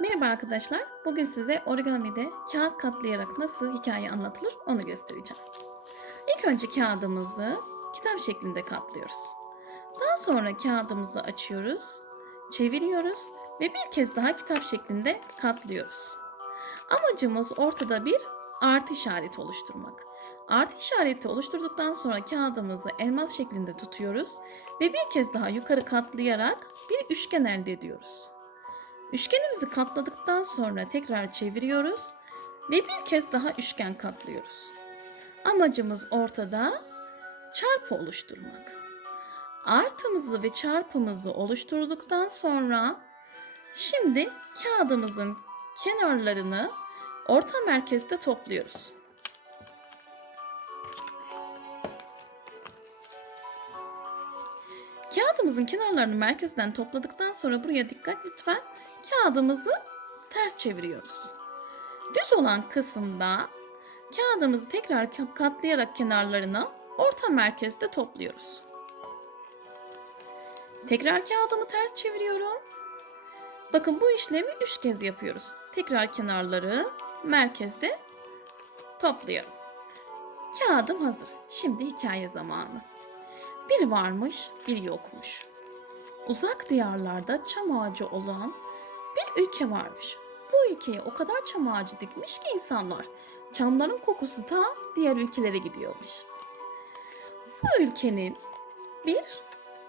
Merhaba arkadaşlar. Bugün size origami'de kağıt katlayarak nasıl hikaye anlatılır onu göstereceğim. İlk önce kağıdımızı kitap şeklinde katlıyoruz. Daha sonra kağıdımızı açıyoruz, çeviriyoruz ve bir kez daha kitap şeklinde katlıyoruz. Amacımız ortada bir artı işareti oluşturmak. Artı işareti oluşturduktan sonra kağıdımızı elmas şeklinde tutuyoruz ve bir kez daha yukarı katlayarak bir üçgen elde ediyoruz. Üçgenimizi katladıktan sonra tekrar çeviriyoruz ve bir kez daha üçgen katlıyoruz. Amacımız ortada çarpı oluşturmak. Artımızı ve çarpımızı oluşturduktan sonra şimdi kağıdımızın kenarlarını orta merkezde topluyoruz. Kağıdımızın kenarlarını merkezden topladıktan sonra buraya dikkat lütfen. Kağıdımızı ters çeviriyoruz. Düz olan kısımda kağıdımızı tekrar katlayarak kenarlarına orta merkezde topluyoruz. Tekrar kağıdımı ters çeviriyorum. Bakın bu işlemi üç kez yapıyoruz. Tekrar kenarları merkezde topluyorum. Kağıdım hazır. Şimdi hikaye zamanı. Bir varmış, bir yokmuş. Uzak diyarlarda çam ağacı olan bir ülke varmış. Bu ülkeye o kadar çam ağacı dikmiş ki insanlar çamların kokusu ta diğer ülkelere gidiyormuş. Bu ülkenin bir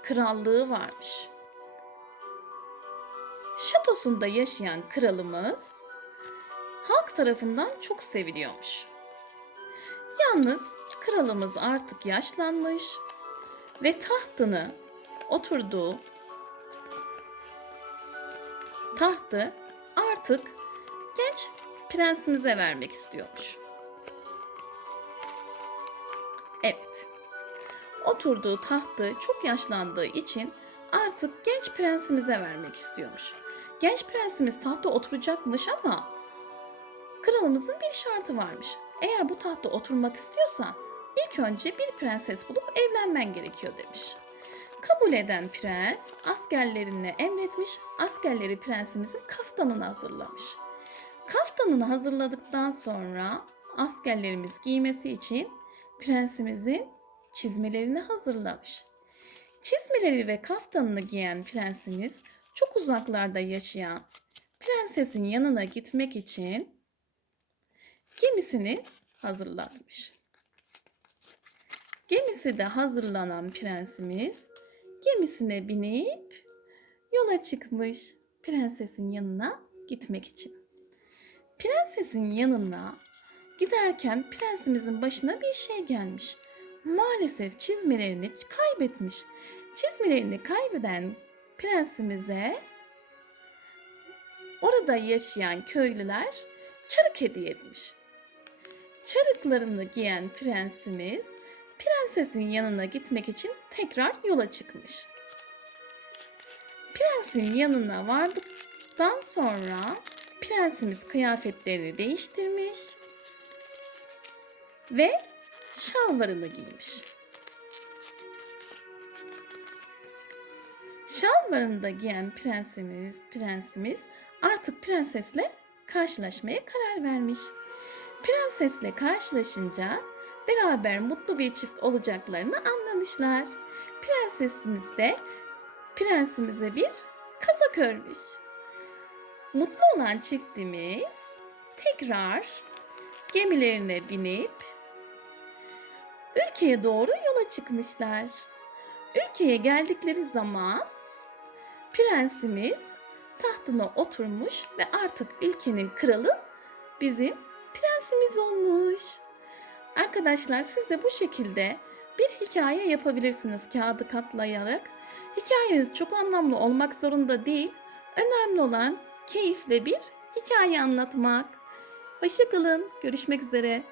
krallığı varmış. Şatosunda yaşayan kralımız halk tarafından çok seviliyormuş. Yalnız kralımız artık yaşlanmış ve tahtını oturduğu tahtı artık genç prensimize vermek istiyormuş. Evet. Oturduğu tahtı çok yaşlandığı için artık genç prensimize vermek istiyormuş. Genç prensimiz tahta oturacakmış ama kralımızın bir şartı varmış. Eğer bu tahta oturmak istiyorsan ilk önce bir prenses bulup evlenmen gerekiyor demiş. Kabul eden prens askerlerine emretmiş, askerleri prensimizin kaftanını hazırlamış. Kaftanını hazırladıktan sonra askerlerimiz giymesi için prensimizin çizmelerini hazırlamış. Çizmeleri ve kaftanını giyen prensimiz çok uzaklarda yaşayan prensesin yanına gitmek için gemisini hazırlatmış. Gemisi de hazırlanan prensimiz gemisine binip yola çıkmış prensesin yanına gitmek için. Prensesin yanına giderken prensimizin başına bir şey gelmiş. Maalesef çizmelerini kaybetmiş. Çizmelerini kaybeden prensimize orada yaşayan köylüler çarık hediye etmiş. Çarıklarını giyen prensimiz prensesin yanına gitmek için tekrar yola çıkmış. Prensin yanına vardıktan sonra prensimiz kıyafetlerini değiştirmiş ve şalvarını giymiş. Şalvarını da giyen prensimiz, prensimiz artık prensesle karşılaşmaya karar vermiş. Prensesle karşılaşınca beraber mutlu bir çift olacaklarını anlamışlar. Prensesimiz de prensimize bir kazak örmüş. Mutlu olan çiftimiz tekrar gemilerine binip ülkeye doğru yola çıkmışlar. Ülkeye geldikleri zaman prensimiz tahtına oturmuş ve artık ülkenin kralı bizim prensimiz olmuş. Arkadaşlar siz de bu şekilde bir hikaye yapabilirsiniz kağıdı katlayarak. Hikayeniz çok anlamlı olmak zorunda değil. Önemli olan keyifle bir hikaye anlatmak. Hoşçakalın. Görüşmek üzere.